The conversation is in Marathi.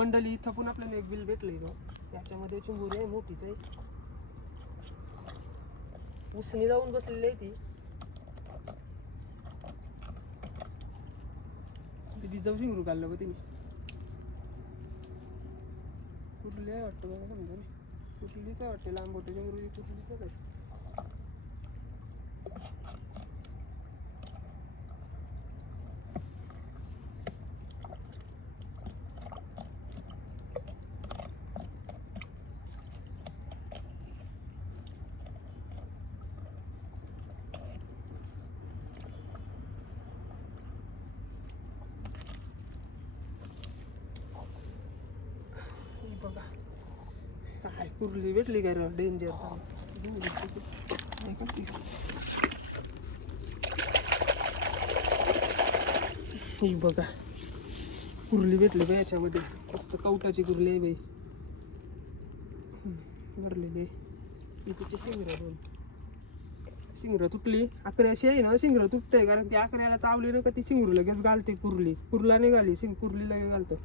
मंडळी इथं पण आपल्याला एक बिल भेटलंय बघ. याच्यामध्ये चिंबोरी आहे, मोठीच आहे, उसणी जाऊन बसलेली आहे ती. जाऊ चिंगरू काढलं बघ तिने. कुठली आहे वाटतं मला समजा नाही. कुठलीच आहे वाटते, लांब मोठे चिंगरू कुठलीच आहे. बघा काय कुर्ली भेटली काय डेंजर. ही बघा कुर्ली भेटली बाई याच्यामध्ये, मस्त कवटाची कुर्ली आहे बाई, भरलेली. तिचे शिंगरं दोन शिंगरं तुटली. आकऱ्याशी आहे ना शिंगरं तुटतंय, कारण ती आकऱ्याला चावली ना का ती शिंगरू लगेच घालते. कुर्ली कुर्ला नाही घाली, कुर्ली लगेच घालतं.